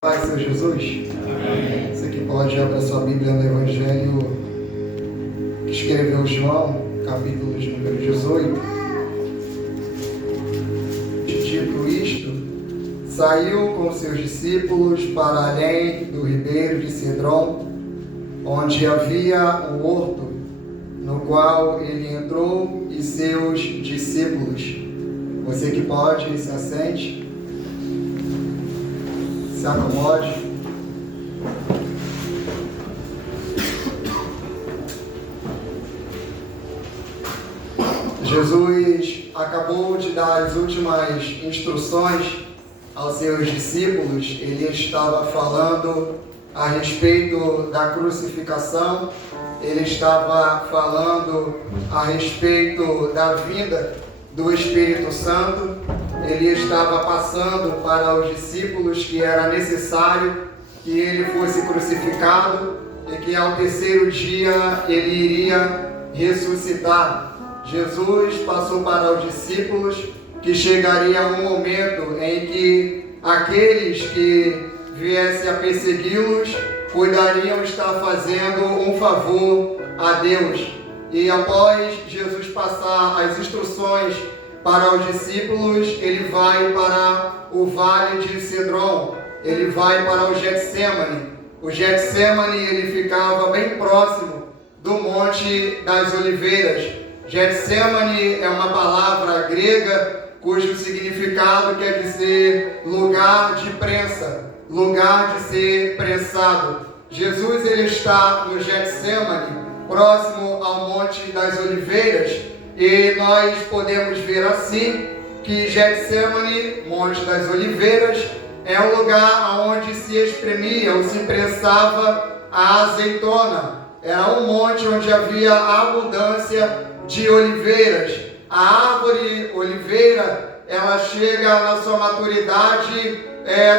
Pai, Senhor Jesus. Amém. Você que pode abrir a sua Bíblia no Evangelho que escreveu João, capítulo de número 18. Dito isto, saiu com seus discípulos para além do ribeiro de Cedron, onde havia um horto, no qual ele entrou e seus discípulos. Você que pode, se assente. Se acomode. Jesus acabou de dar as últimas instruções aos seus discípulos. Ele estava falando a respeito da crucificação, ele estava falando a respeito da vinda do Espírito Santo. Ele estava passando para os discípulos que era necessário que ele fosse crucificado e que ao terceiro dia ele iria ressuscitar. Jesus passou para os discípulos que chegaria um momento em que aqueles que viessem a persegui-los poderiam estar fazendo um favor a Deus. E após Jesus passar as instruções para os discípulos, ele vai para o vale de Cedron, ele vai para o Getsemane. O Getsemane ele ficava bem próximo do Monte das Oliveiras. Getsemane é uma palavra grega cujo significado quer dizer lugar de prensa, lugar de ser prensado. Jesus ele está no Getsemane, próximo ao Monte das Oliveiras. E nós podemos ver assim que Getsemane, Monte das Oliveiras, é um lugar onde se espremia ou se prensava a azeitona. Era um monte onde havia abundância de oliveiras. A árvore oliveira, ela chega na sua maturidade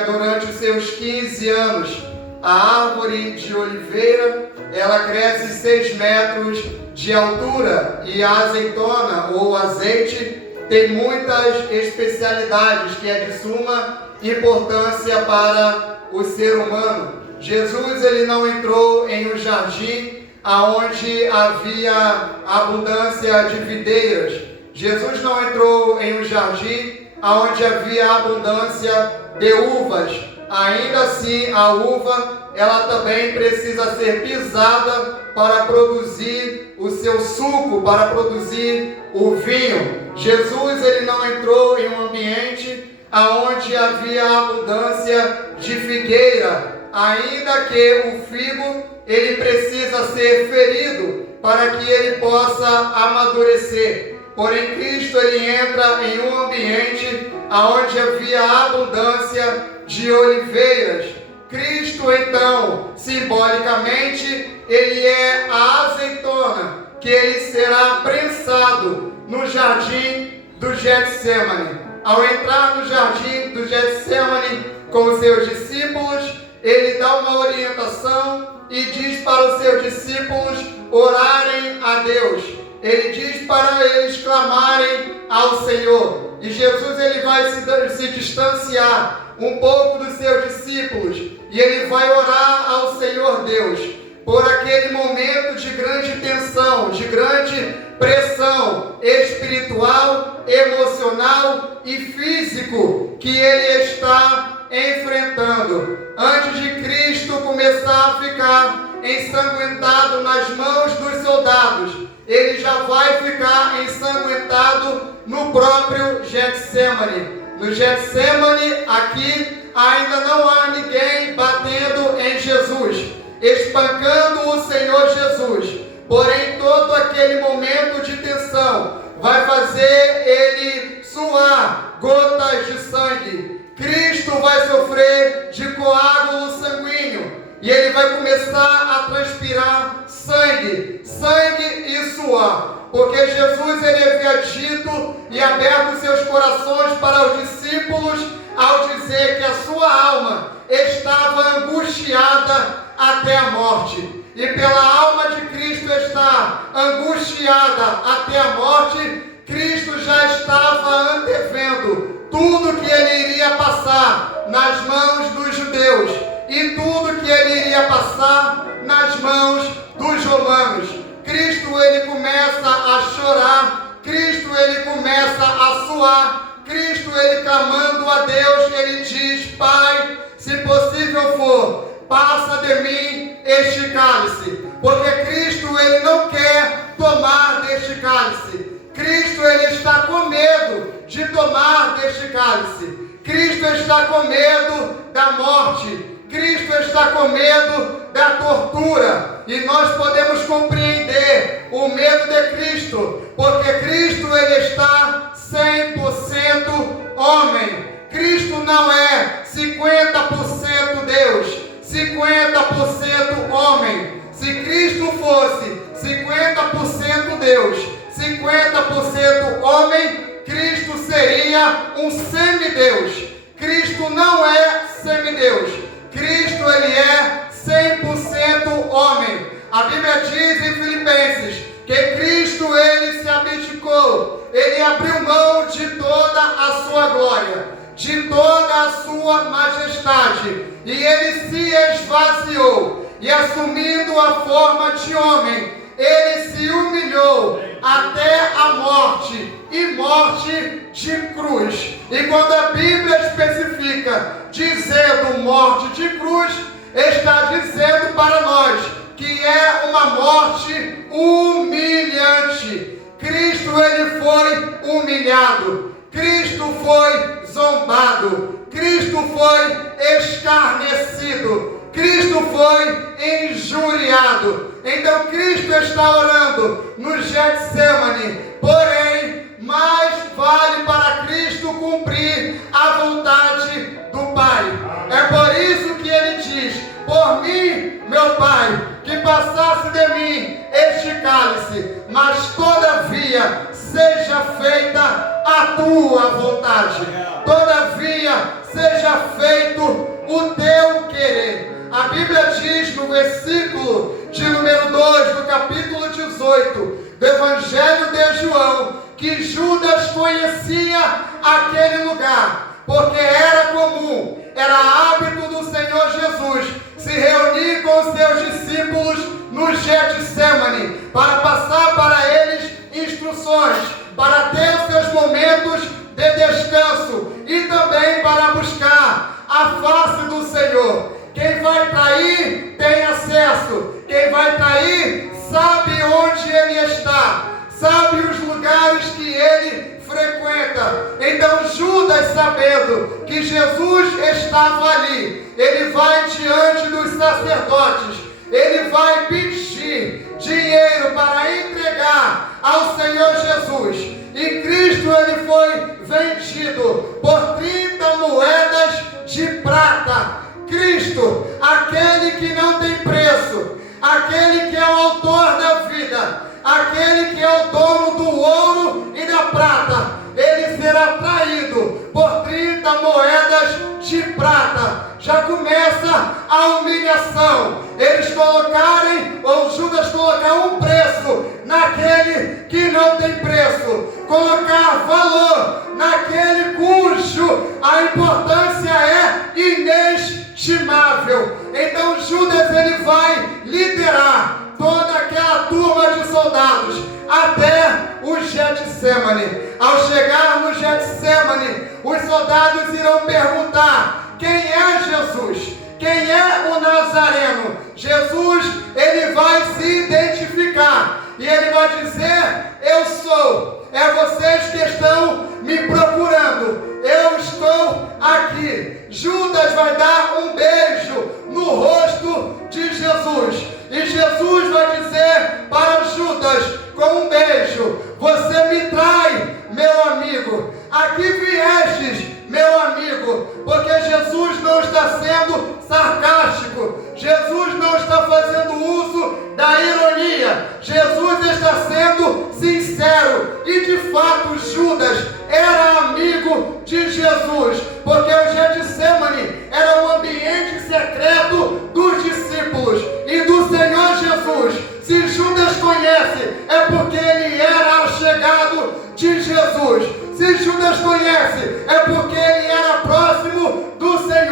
durante os seus 15 anos. A árvore de oliveira, ela cresce 6 metros de altura, e a azeitona ou azeite tem muitas especialidades que é de suma importância para o ser humano. Jesus ele não entrou em um jardim aonde havia abundância de videiras. Jesus não entrou em um jardim aonde havia abundância de uvas. Ainda assim, a uva ela também precisa ser pisada para produzir o seu suco, para produzir o vinho. Jesus ele não entrou em um ambiente onde havia abundância de figueira, ainda que o figo ele precisa ser ferido para que ele possa amadurecer. Porém, Cristo ele entra em um ambiente onde havia abundância de oliveiras. Cristo, então, simbolicamente, ele é a azeitona que ele será prensado no jardim do Getsemane. Ao entrar no jardim do Getsemane com os seus discípulos, ele dá uma orientação e diz para os seus discípulos orarem a Deus. Ele diz para eles clamarem ao Senhor. E Jesus ele vai se distanciar um pouco dos seus discípulos e ele vai orar ao Senhor Deus por aquele momento de grande tensão, de grande pressão espiritual, emocional e físico que ele está enfrentando. Antes de Cristo começar a ficar ensanguentado nas mãos dos soldados, ele já vai ficar ensanguentado no próprio Getsemane. No Getsemane, aqui, ainda não há ninguém batendo em Jesus, espancando o Senhor Jesus. Porém, todo aquele momento de tensão vai fazer ele suar gotas de sangue. Cristo vai sofrer de coágulo sanguíneo e ele vai começar a transpirar sangue e suor. Porque Jesus ele havia dito e aberto seus corações para os discípulos ao dizer que a sua alma estava angustiada até a morte. E pela alma de Cristo estar angustiada até a morte, Cristo já estava antevendo tudo que ele iria passar nas mãos dos judeus e tudo que ele iria passar nas mãos dos romanos. Cristo, ele começa a chorar, Cristo, ele começa a suar, Cristo, ele clamando a Deus, ele diz: Pai, se possível for, passa de mim este cálice, porque Cristo, ele não quer tomar deste cálice. Cristo, ele está com medo de tomar deste cálice. Cristo está com medo da morte. Cristo está com medo da tortura. E nós podemos compreender o medo de Cristo, porque Cristo, ele está 100% homem. Cristo não é 50% Deus, 50% homem. Se Cristo fosse 50% Deus, 50% homem, Cristo seria um semideus. Cristo não é semideus. Cristo, ele é 100% homem. A Bíblia diz em Filipenses que Cristo, ele se abdicou. Ele abriu mão de toda a sua glória, de toda a sua majestade. E ele se esvaziou. E assumindo a forma de homem, ele se humilhou até a morte, e morte de cruz. E quando a Bíblia especifica dizendo morte de cruz, está dizendo para nós que é uma morte humilhante. Cristo, ele foi humilhado, Cristo foi zombado, Cristo foi escarnecido, Cristo foi injuriado. Então Cristo está orando no Getsemane, porém, mais vale para Cristo cumprir a vontade do Pai. É por isso que ele diz: por mim, meu Pai, que passasse de mim este cálice, mas todavia seja feita a tua vontade. Todavia seja feito o teu querer. A Bíblia diz no versículo de número 2 do capítulo 18 do Evangelho de João, que Judas conhecia aquele lugar, porque era comum, era hábito do Senhor Jesus se reunir com seus discípulos no Getsemane, para passar para eles instruções, para ter os seus momentos de descanso e também para buscar a face do Senhor. Quem vai trair tem acesso. Quem vai trair sabe onde ele está, sabe os lugares que ele frequenta. Então Judas, sabendo que Jesus estava ali, ele vai diante dos sacerdotes, ele vai pedir dinheiro para entregar ao Senhor Jesus. E Cristo, ele foi vendido por 30 moedas de prata. Cristo, aquele que não tem preço, aquele que é o autor da vida, aquele que é o dono do ouro e da prata, ele será traído por 30 moedas de prata. Já começa a humilhação. Eles colocarem, ou Judas colocar um preço naquele que não tem preço, colocar valor naquele cujo a importância é inestimável. Então Judas, ele vai liderar toda aquela turma de soldados até o Getsemane. Ao chegar no Getsemane, os soldados irão perguntar: quem é Jesus? Quem é o Nazareno? Jesus, ele vai se identificar e ele vai dizer: eu sou. É vocês que estão me procurando. Eu estou aqui. Judas vai dar um beijo no rosto de Jesus. E Jesus vai dizer para Judas com um beijo: você me trai, meu amigo. Aqui viestes, meu amigo, porque Jesus não está sendo sarcástico. Jesus não está fazendo uso da ironia. Jesus está sendo sincero. E de fato Judas era amigo de Jesus, porque o Getsemane era um ambiente secreto dos discípulos e do Senhor Jesus. Se Judas conhece, é porque ele era chegado de Jesus. Se Judas conhece, é porque ele era próximo do Senhor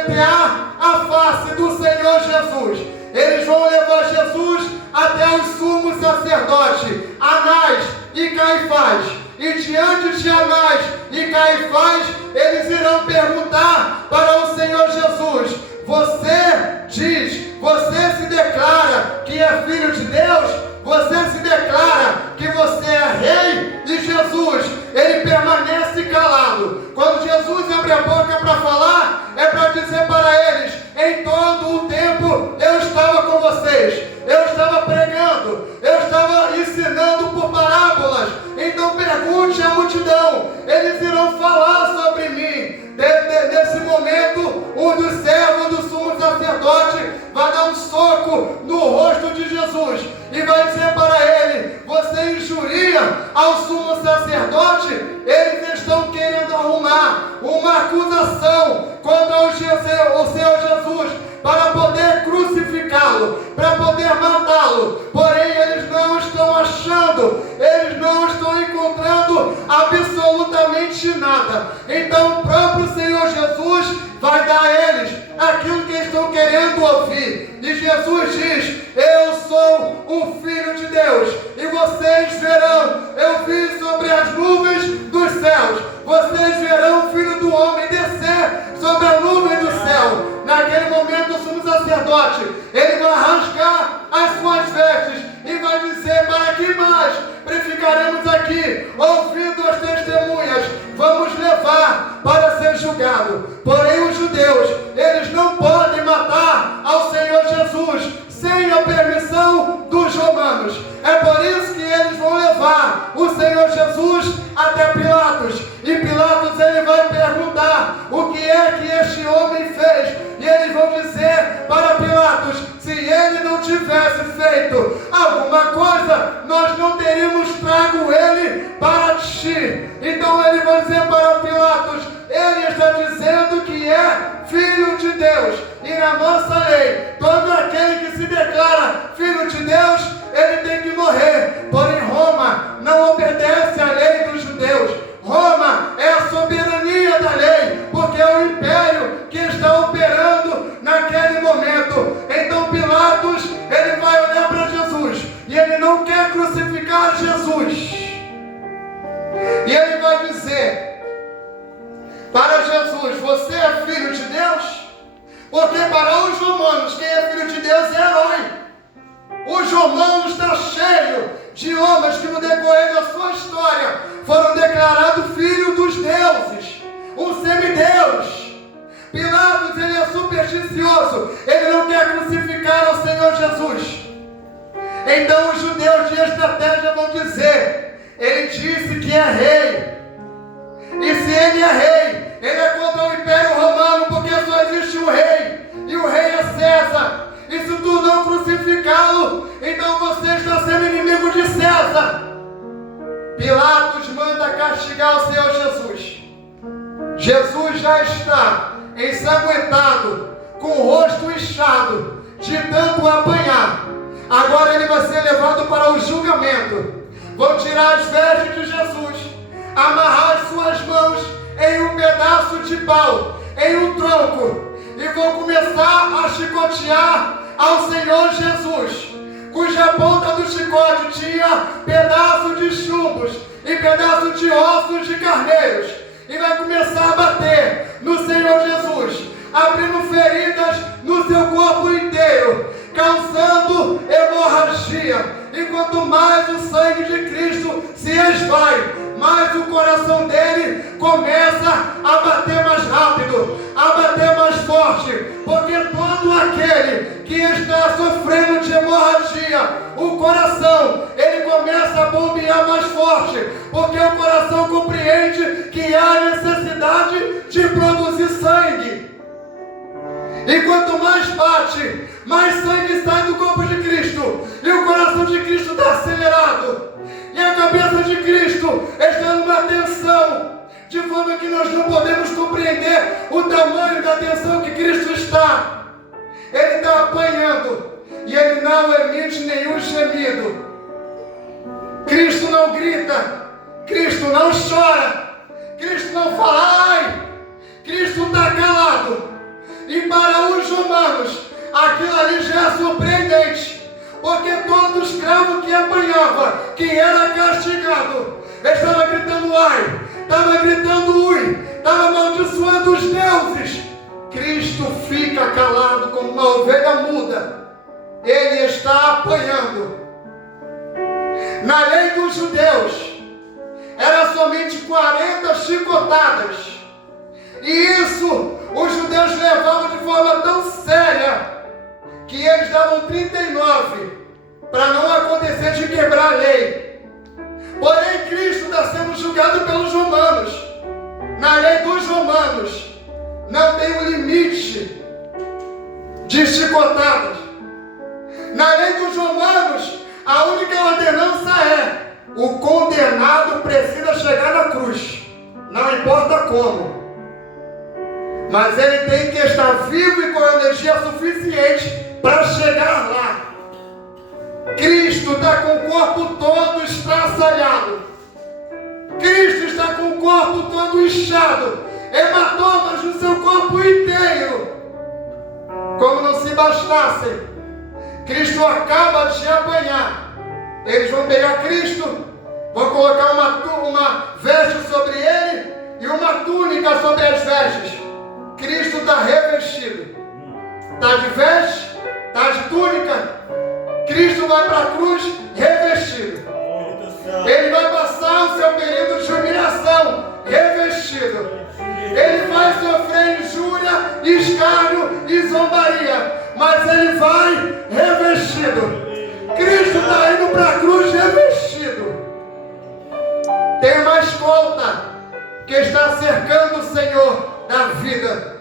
contemplar a face do Senhor Jesus. Eles vão levar Jesus até os sumos sacerdotes, Anás e Caifás. E diante de Anás e Caifás, eles irão perguntar para o Senhor Jesus: você diz, você se declara que é filho de Deus? Você se declara que você é rei? E Jesus, ele permanece calado. Quando Jesus abre a boca para falar, é para dizer para eles: em todo o tempo eu estava com vocês, eu estava pregando, eu estava ensinando por parábolas. Então pergunte à multidão, eles irão falar sobre mim. Nesse momento, um dos servos do sumo sacerdote vai dar um soco no rosto de Jesus e vai dizer para ele: você injuria ao sumo sacerdote? Eles estão querendo arrumar uma acusação contra o Senhor Jesus para poder crucificá-lo, para poder matá-lo. Porém, eles não estão achando, eles não estão encontrando absolutamente nada. Então, o próprio Senhor Jesus vai dar a eles aquilo que estão querendo ouvir. E Jesus diz: eu sou o Filho de Deus, e vocês verão, eu vim sobre as nuvens dos céus, vocês verão o Filho do Homem descer sobre a nuvem do céu. Naquele momento, o sumo sacerdote, ele vai rasgar as suas vestes e vai dizer: para que mais ficaremos aqui ouvindo as testemunhas? Vamos levar para ser julgado. Porém, os judeus, eles não podem matar ao Senhor Jesus sem a permissão dos romanos. É por isso que eles vão levar o Senhor Jesus até Pilatos. E Pilatos, ele vai perguntar: o que é que este homem fez? E eles vão dizer para Pilatos: se ele não tivesse feito alguma coisa, nós não teríamos trago ele para ti. Então ele vai dizer para Pilatos: ele está dizendo que é filho de Deus. E na nossa lei, todo aquele que se declara filho de Deus, ele tem que morrer. Porém, Roma não obedece à lei dos judeus. Roma é a soberania da lei, porque é o império que está operando naquele momento. Então Pilatos, ele vai olhar para Jesus e ele não quer crucificar Jesus. E ele vai dizer para Jesus: você é filho de Deus? Porque para os romanos, quem é filho de Deus é herói. Os romanos estão cheios de homens que no decorrer da sua história foram declarados filhos dos deuses, um semideus. Pilatos, ele é supersticioso, ele não quer crucificar o Senhor Jesus. Então os judeus de estratégia vão dizer: ele disse que é rei. E se ele é rei, ele é contra o Império Romano, porque só existe um rei, e o rei é César. E se tu não crucificá-lo, então você está sendo inimigo de César. Pilatos manda castigar o Senhor Jesus. Jesus já está ensanguentado, com o rosto inchado, de tanto apanhar. Agora ele vai ser levado para o julgamento. Vão tirar as vestes de Jesus, amarrar as suas mãos em um pedaço de pau, em um tronco, e vão começar a chicotear ao Senhor Jesus, cuja ponta do chicote tinha pedaço de chumbos e pedaço de ossos de carneiros, e vai começar a bater no Senhor Jesus, abrindo feridas no seu corpo inteiro, causando hemorragia. E quanto mais o sangue de Cristo se esvai, mais o coração dele começa a bater mais rápido, a bater mais forte, porque todo aquele que está sofrendo de hemorragia, o coração, ele começa a bombear mais forte, porque o coração compreende que há necessidade de produzir sangue. E quanto mais bate, mais sangue sai do corpo de Cristo, e o coração de Cristo está acelerado, e a cabeça de Cristo está numa tensão, de forma que nós não podemos compreender o tamanho da tensão que Cristo está. Ele está apanhando, e ele não emite nenhum gemido. Cristo não grita, Cristo não chora, Cristo não fala ai, Cristo está calado. E para os romanos, aquilo ali já é surpreendente. Porque todo escravo que apanhava, que era castigado, estava gritando ai, estava gritando ui, estava amaldiçoando os deuses. Cristo fica calado como uma ovelha muda. Ele está apanhando. Na lei dos judeus, era somente 40 chicotadas. E isso os judeus levavam de forma tão séria que eles davam 39 para não acontecer de quebrar a lei. Porém, Cristo está sendo julgado pelos romanos. Na lei dos romanos, não tem um limite de chicotadas. Na lei dos romanos, a única ordenança é: o condenado precisa chegar na cruz, não importa como. Mas ele tem que estar vivo e com energia suficiente para chegar lá. Cristo está com o corpo todo estraçalhado. Cristo está com o corpo todo inchado, hematomas no seu corpo inteiro. Como não se bastassem, Cristo acaba de apanhar. Eles vão pegar Cristo, vão colocar uma veste sobre ele e uma túnica sobre as vestes. Cristo está revestido. Está de veste, está de túnica. Cristo vai para a cruz revestido. Ele vai passar o seu período de humilhação revestido. Ele vai sofrer injúria, escárnio e zombaria, mas ele vai revestido. Cristo está indo para a cruz revestido. Tem uma escolta que está cercando o Senhor da vida.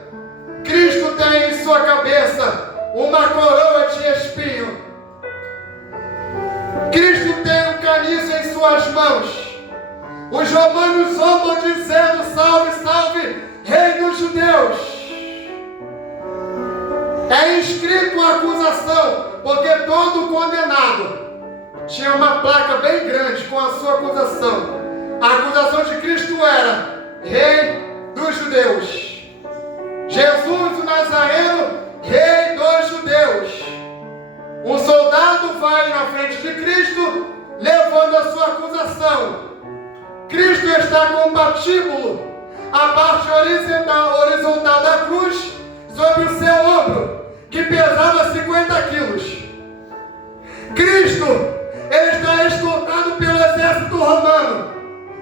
Cristo tem em sua cabeça uma coroa de espinho. Cristo tem um caniço em suas mãos. Os romanos zombam dizendo: salve, salve, rei dos judeus. É inscrito a acusação, porque todo condenado tinha uma placa bem grande com a sua acusação. A acusação de Cristo era: rei dos judeus. Jesus o Nazareno, rei dos judeus. Um soldado vai na frente de Cristo, levando a sua acusação. Cristo está com um patíbulo, a parte horizontal da cruz, sobre o seu ombro, que pesava 50 quilos. Cristo, ele está escoltado pelo exército romano,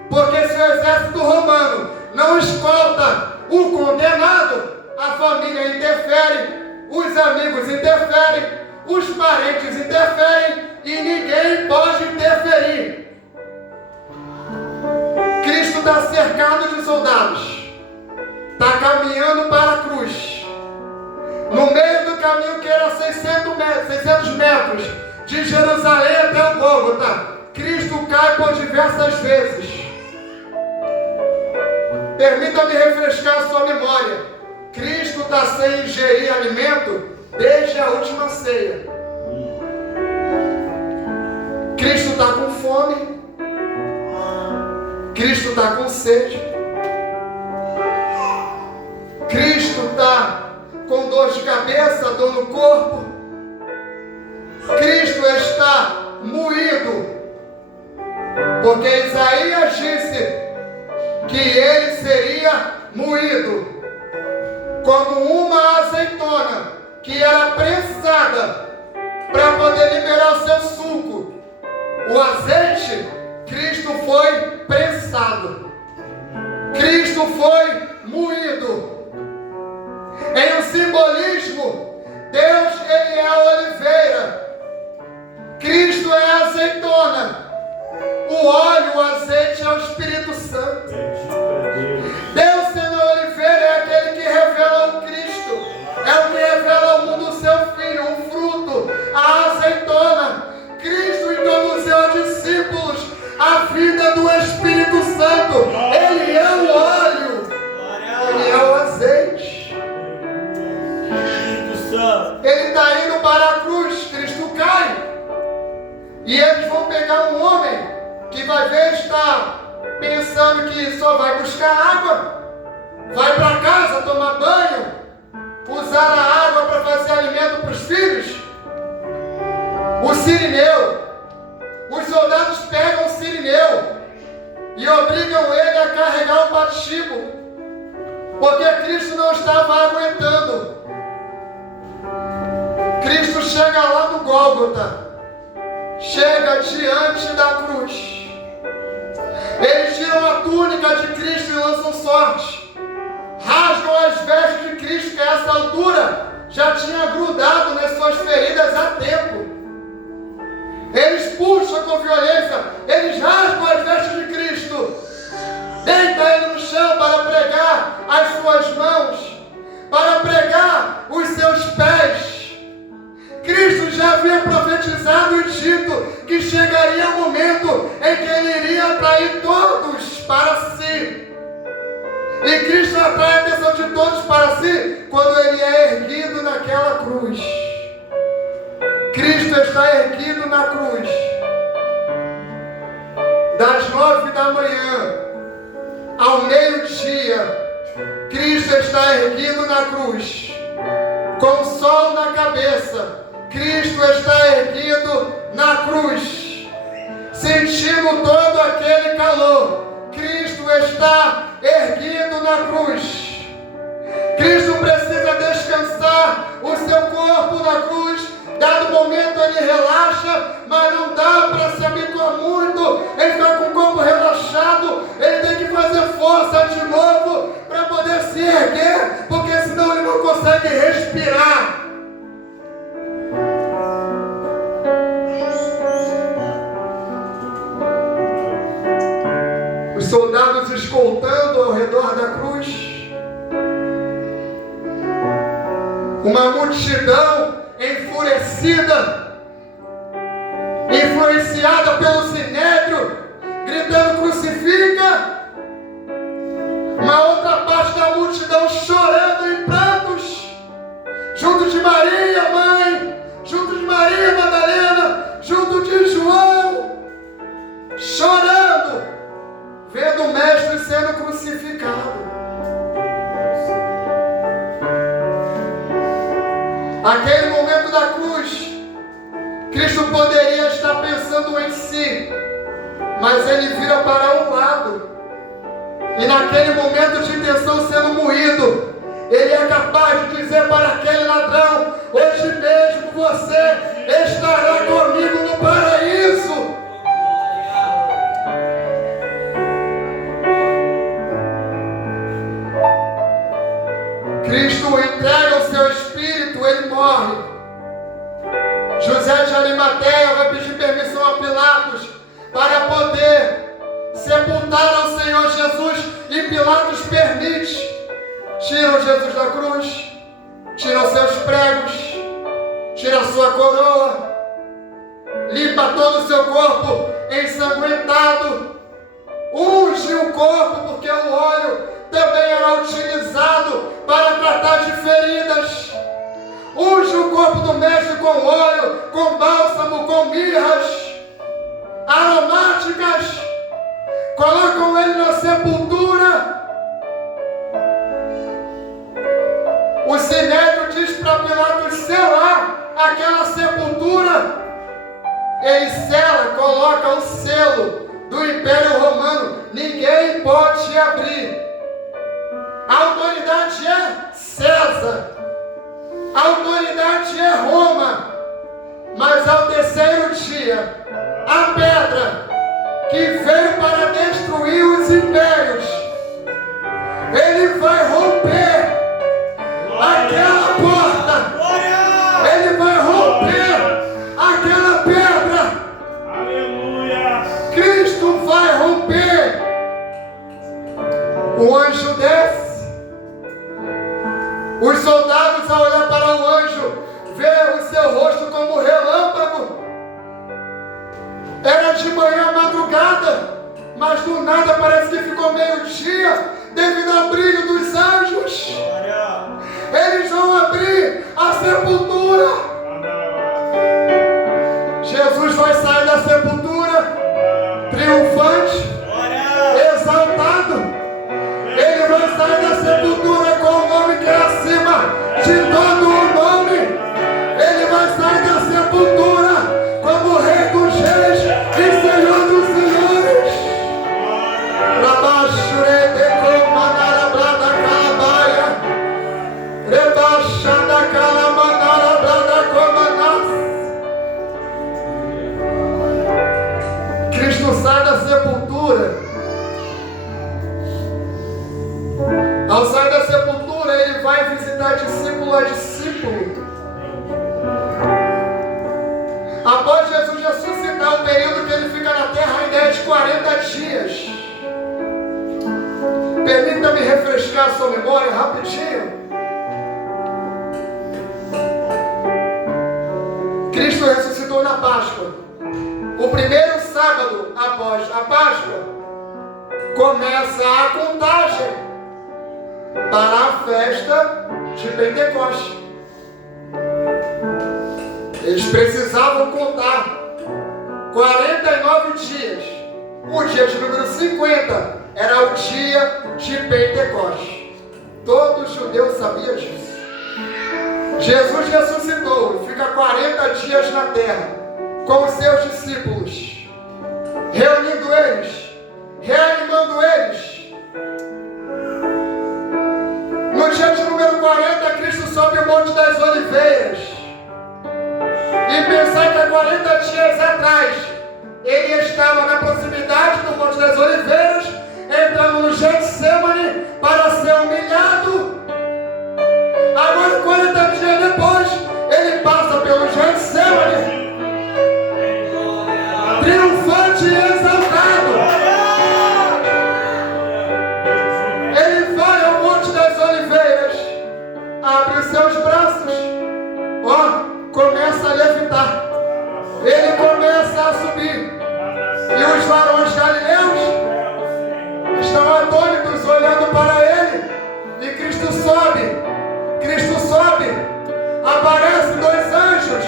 porque se o exército romano não escolta o condenado, a família interfere, os amigos interferem, os parentes interferem e ninguém pode interferir. Cristo está cercado de soldados, está caminhando para a cruz. No meio do caminho, que era 600 metros, de Jerusalém até o Gólgota, Cristo cai por diversas vezes. Permita-me refrescar a sua memória. Cristo está sem ingerir alimento desde a última ceia. Cristo está com fome. Cristo está com sede. Cristo está com dor de cabeça, dor no corpo. Cristo está moído, porque Isaías disse que ele seria moído como uma azeitona que era prensada para poder liberar o seu suco. O azeite, Cristo foi prensado. Cristo foi moído. Em um simbolismo, Deus, ele é a oliveira. Cristo é a azeitona. O óleo, o azeite é o Espírito Santo. Deus sendo a oliveira é aquele que revela o Cristo. É o que revela ao mundo o seu Filho, o fruto, a azeitona. Cristo introduziu aos discípulos a vida do Espírito Santo. Ele é o óleo. Ele é o azeite. Ele está indo para a cruz. Cristo cai. E eles vão pegar um homem que vai ver estar pensando que só vai buscar água, vai para casa tomar banho, usar a água para fazer alimento para os filhos? O cirineu. Os soldados pegam o cirineu e obrigam ele a carregar o batibo, porque Cristo não estava aguentando. Cristo chega lá no Gólgota, chega diante da cruz. Eles tiram a túnica de Cristo e lançam sorte. Rasgam as vestes de Cristo, que a essa altura já tinha grudado nas suas feridas há tempo. Eles puxam com violência, eles rasgam as vestes de Cristo. Deita ele no chão para pregar as suas mãos, para pregar os seus pés. Cristo já havia profetizado e dito que chegaria o momento em que ele iria atrair todos para si. E Cristo atrai a atenção de todos para si quando ele é erguido naquela cruz. Cristo está erguido na cruz. Das 9 da manhã ao meio-dia, Cristo está erguido na cruz. Com o sol na cabeça, Cristo está erguido na cruz. Sentindo todo aquele calor, Cristo está erguido na cruz. Cristo precisa descansar o seu corpo na cruz. Dado momento ele relaxa, mas não dá para se habituar muito. Ele está com o corpo relaxado, ele tem que fazer força de novo para poder se erguer, porque senão ele não consegue respirar. Os soldados escoltando ao redor da cruz, uma multidão enfurecida, influenciada pelo sinédrio, gritando crucifica. Uma outra parte da multidão chorando em prantos, junto de Maria, mãe, junto de Maria Madalena, junto de João, chorando, vendo o mestre sendo crucificado. Aquele momento da cruz, Cristo poderia estar pensando em si, mas ele vira para um lado, e naquele momento de tensão sendo moído, ele é capaz de dizer para aquele ladrão: hoje mesmo você estará comigo no paraíso. Cristo entrega o seu espírito, ele morre. José de Arimateia vai pedir permissão a Pilatos para poder sepultar ao Senhor Jesus, e Pilatos permite. Tiram Jesus da cruz, tiram seus pregos, tira a sua coroa, limpa todo o seu corpo ensanguentado, unge o corpo, porque o óleo também era utilizado para tratar de feridas. Unge o corpo do mestre com óleo, com bálsamo, com mirras aromáticas. Colocam ele na sepultura. O sinédrio diz para Pilatos selar aquela sepultura. Ele sela, coloca o selo do Império Romano. Ninguém pode abrir. A autoridade é César, a autoridade é Roma, mas ao terceiro dia, a pedra que veio para destruir os impérios, ele vai romper aquela porta, ele vai romper aquela pedra. Aleluia! Cristo vai romper. O anjo desce. Os soldados, ao olhar para o anjo, vê o seu rosto como relâmpago. Era de manhã, madrugada, mas do nada parece que ficou meio-dia, devido ao brilho dos anjos. Eles vão abrir a sepultura. Jesus vai sair da sepultura, triunfante, exaltado. Ele vai sair da sepultura com o nome que é acima de Cristo sai da sepultura. Ao sair da sepultura, ele vai visitar discípulo a discípulo. Após Jesus ressuscitar, o período que ele fica na terra ainda é de 40 dias. Permita-me refrescar a sua memória rapidinho. Cristo ressuscitou na Páscoa. O primeiro sábado após a Páscoa, começa a contagem para a festa de Pentecostes. Eles precisavam contar 49 dias. O dia de número 50 era o dia de Pentecostes. Todo judeu sabia disso. Jesus ressuscitou e fica 40 dias na terra com os seus discípulos, reunindo eles, reanimando eles. No dia de número 40, Cristo sobe o Monte das Oliveiras. E pensar que há 40 dias atrás ele estava na proximidade do Monte das Oliveiras, entrando no Getsemane para ser humilhado. Agora, 40 dias depois, ele passa pelo Getsemane, triunfante e exaltado. Ele vai ao Monte das Oliveiras, abre os seus braços, começa a levitar. Ele começa a subir. E os varões galileus estão atônitos olhando para ele. E Cristo sobe. Cristo sobe. Aparecem dois anjos.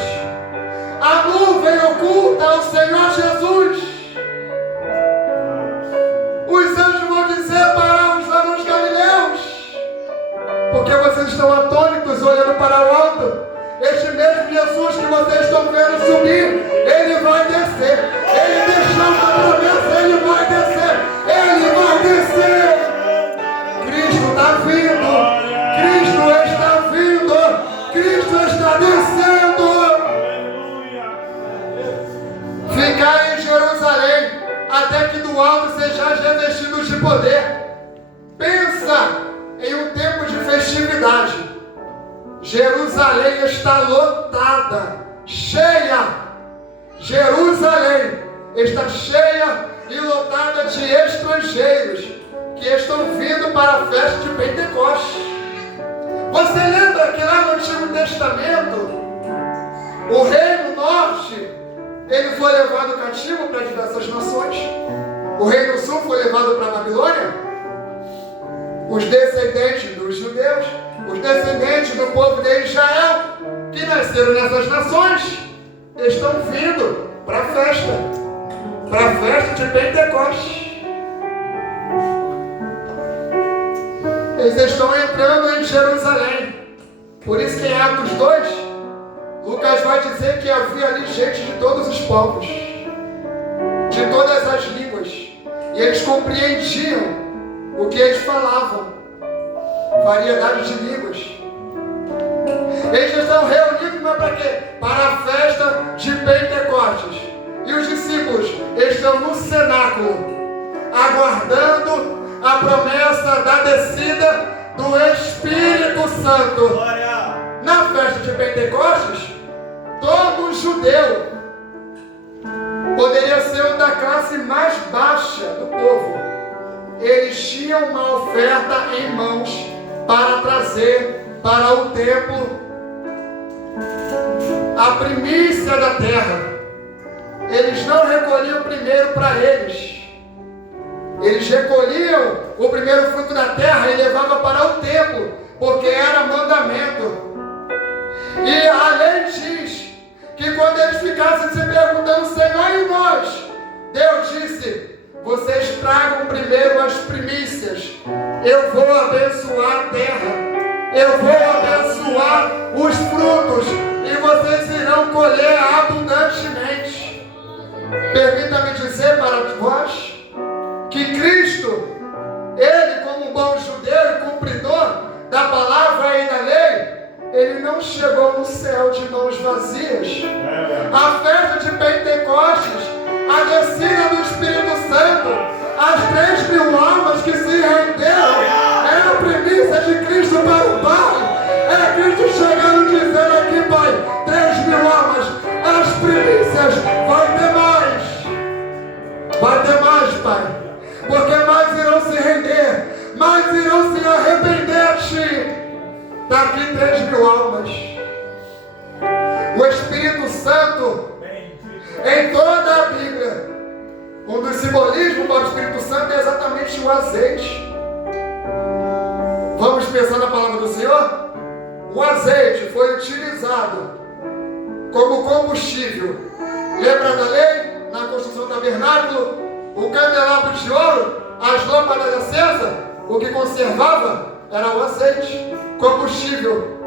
A nuvem oculta o Senhor Jesus. Os anjos vão dizer para os varões galileus: porque vocês estão atônitos olhando para o alto? Este mesmo Jesus que vocês estão vendo subir, ele vai descer. Ele deixou uma promessa, ele vai descer. Ele vai descer. Cristo está vindo. Cristo está vindo. Cristo está descendo. Ficar em Jerusalém até que do alto sejais revestidos de poder. Pensa em um tempo de festividade. Jerusalém está lotada, cheia. Jerusalém está cheia e lotada de estrangeiros que estão vindo para a festa de Pentecostes. Você lembra que lá no Antigo Testamento, o Reino Norte, ele foi levado cativo para diversas nações. O Reino Sul foi levado para a Babilônia. Os descendentes dos judeus, os descendentes do povo de Israel, que nasceram nessas nações, estão vindo para a festa de Pentecostes. Eles estão entrando em Jerusalém. Por isso que em Atos 2, Lucas vai dizer que havia ali gente de todos os povos, de todas as línguas, e eles compreendiam o que eles falavam. Variedade de línguas. Eles estão reunidos, mas para quê? Para a festa de Pentecostes. E os discípulos estão no cenáculo, aguardando a promessa da descida do Espírito Santo. Na festa de Pentecostes, todo judeu poderia ser um da classe mais baixa do povo. Eles tinham uma oferta em mãos para trazer para o templo a primícia da terra. Eles não recolhiam primeiro para eles. Eles recolhiam o primeiro fruto da terra e levavam para o templo, porque era mandamento. E a lei diz que quando eles ficassem se perguntando, Senhor, e nós? Deus disse: vocês tragam primeiro as primícias. Eu vou abençoar a terra. Eu vou abençoar os frutos. E vocês irão colher abundantemente. Permita-me dizer para vós que Cristo não chegou no céu de mãos vazias. A festa de Pentecostes, a descida do Espírito Santo, as 3.000 almas que se renderam, é a primícia de Cristo para o Pai. É Cristo chegando dizendo aqui, Pai, 3.000 almas, as primícias, vai ter mais. Vai ter mais, Pai. Porque mais irão se render, mais irão se arrepender a Ti. Está aqui 3.000 almas. O Espírito Santo, em toda a Bíblia, um dos simbolismos para o Espírito Santo é exatamente o azeite. Vamos pensar na palavra do Senhor? O azeite foi utilizado como combustível. Lembra da lei? Na construção do tabernáculo, o candelabro de ouro, as lâmpadas acesas, o que conservava era o azeite, combustível.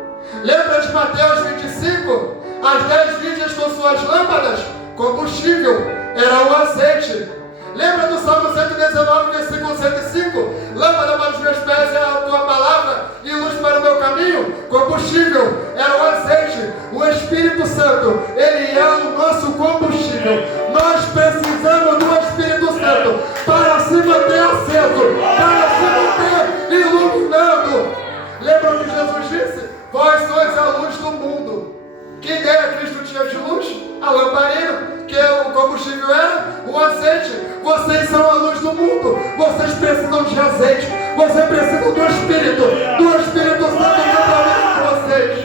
Lembra de Mateus 25? As 10 virgens com suas lâmpadas, combustível, era o azeite. Lembra do Salmo 119, versículo 105? Lâmpada para os meus pés é a tua palavra e luz para o meu caminho. Combustível, era o azeite. O Espírito Santo, ele é o nosso combustível. Nós precisamos do Espírito Santo para se manter aceso, para se manter iluminando. Lembra o que Jesus disse? Vós sois a luz do mundo. Que ideia Cristo tinha de luz? A lamparina, que o combustível era o azeite. Vocês são a luz do mundo. Vocês precisam de azeite. Vocês precisam do Espírito. Do Espírito Santo trabalhando com vocês.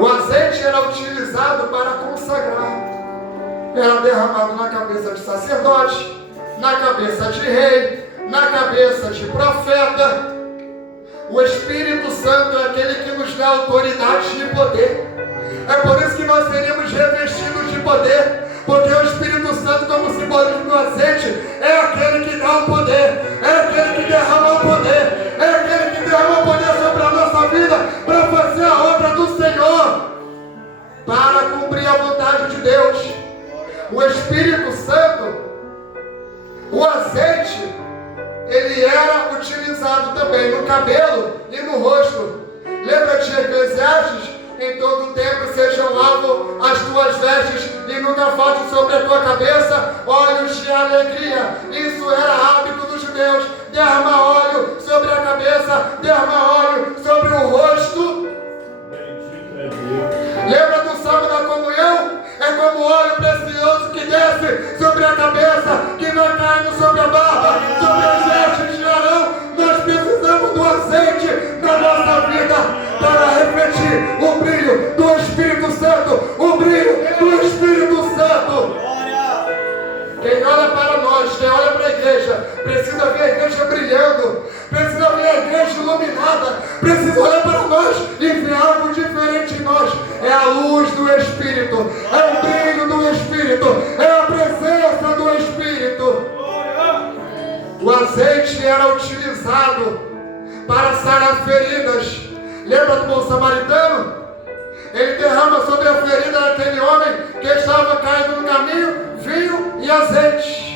O azeite era utilizado para consagrar. Era derramado na cabeça de sacerdote, na cabeça de rei, na cabeça de profeta. O Espírito Santo é aquele que nos dá autoridade e poder. É por isso que nós seríamos revestidos de poder. Porque o Espírito Santo, como simbolismo do azeite, é aquele que dá o poder. É aquele que derrama o poder. É aquele que derrama o poder sobre a nossa vida para fazer a obra do Senhor. Para cumprir a vontade de Deus. O Espírito Santo, o azeite, ele era utilizado também no cabelo e no rosto. Lembra de Eclesiastes? Em todo tempo sejam alvo as tuas vestes e nunca falte sobre a tua cabeça óleos de alegria. Isso era hábito dos judeus. Derrama óleo sobre a cabeça, derrama óleo sobre o rosto. Lembra do salmo da comunhão? É como óleo precioso que desce sobre a cabeça, que vai caindo sobre a barba, sobre as vestes de Arão. Nós precisamos do azeite na nossa vida para refletir o brilho do Espírito Santo, o brilho do Espírito Santo. Quem olha para nós, quem olha para a igreja, precisa ver a igreja brilhando, precisa ver a igreja iluminada, precisa olhar para nós e ver algo diferente em nós. É a luz do Espírito, é o brilho do Espírito, é a presença do Espírito. O azeite era utilizado para sarar feridas. Lembra do bom samaritano? Ele derrama sobre a ferida daquele homem que estava caído no caminho vinho e azeite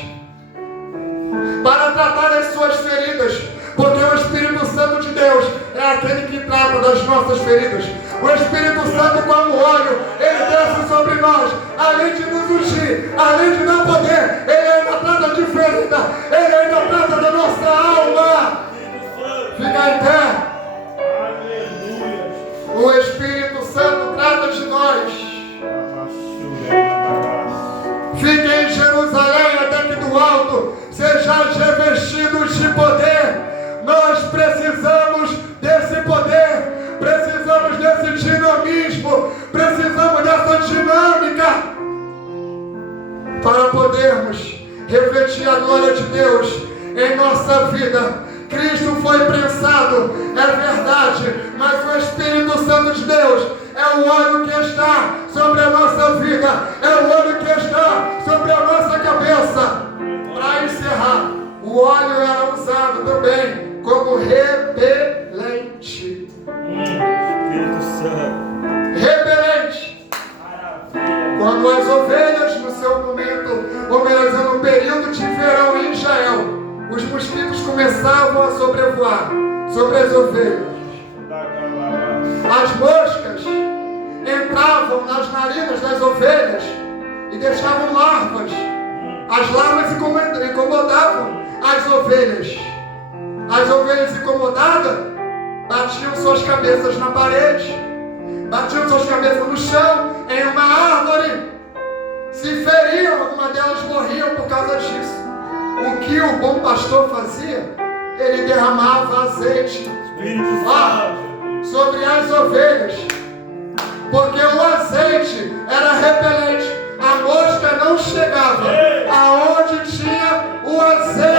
para tratar as suas feridas, porque o Espírito Santo de Deus é aquele que trata das nossas feridas. O Espírito Santo, como óleo, ele desce sobre nós, além de nos ungir, além de dar poder, ele ainda trata de ferida, ele ainda trata da nossa alma. Fica em pé. O Espírito Santo trata de nós. Fiquem em Jerusalém até que do alto sejais revestidos de poder. Nós precisamos desse poder, precisamos desse dinamismo, precisamos dessa dinâmica para podermos refletir a glória de Deus em nossa vida. Cristo foi prensado, é verdade, mas o Espírito Santo de Deus é o óleo que está sobre a nossa vida, é o óleo que está sobre a nossa cabeça. Para encerrar, o óleo era usado também como repelente. Espírito Santo. Repelente. Quando as ovelhas, no seu momento, ou melhor dizendo, no período de verão em Israel, os mosquitos começavam a sobrevoar sobre as ovelhas. As moscas entravam nas narinas das ovelhas e deixavam larvas. As larvas incomodavam as ovelhas. As ovelhas incomodadas batiam suas cabeças na parede, batiam suas cabeças no chão, em uma árvore, se feriam, algumas delas morriam por causa disso. O que o bom pastor fazia? Ele derramava azeite sobre as ovelhas, porque o azeite era repelente. A mosca não chegava aonde tinha o azeite.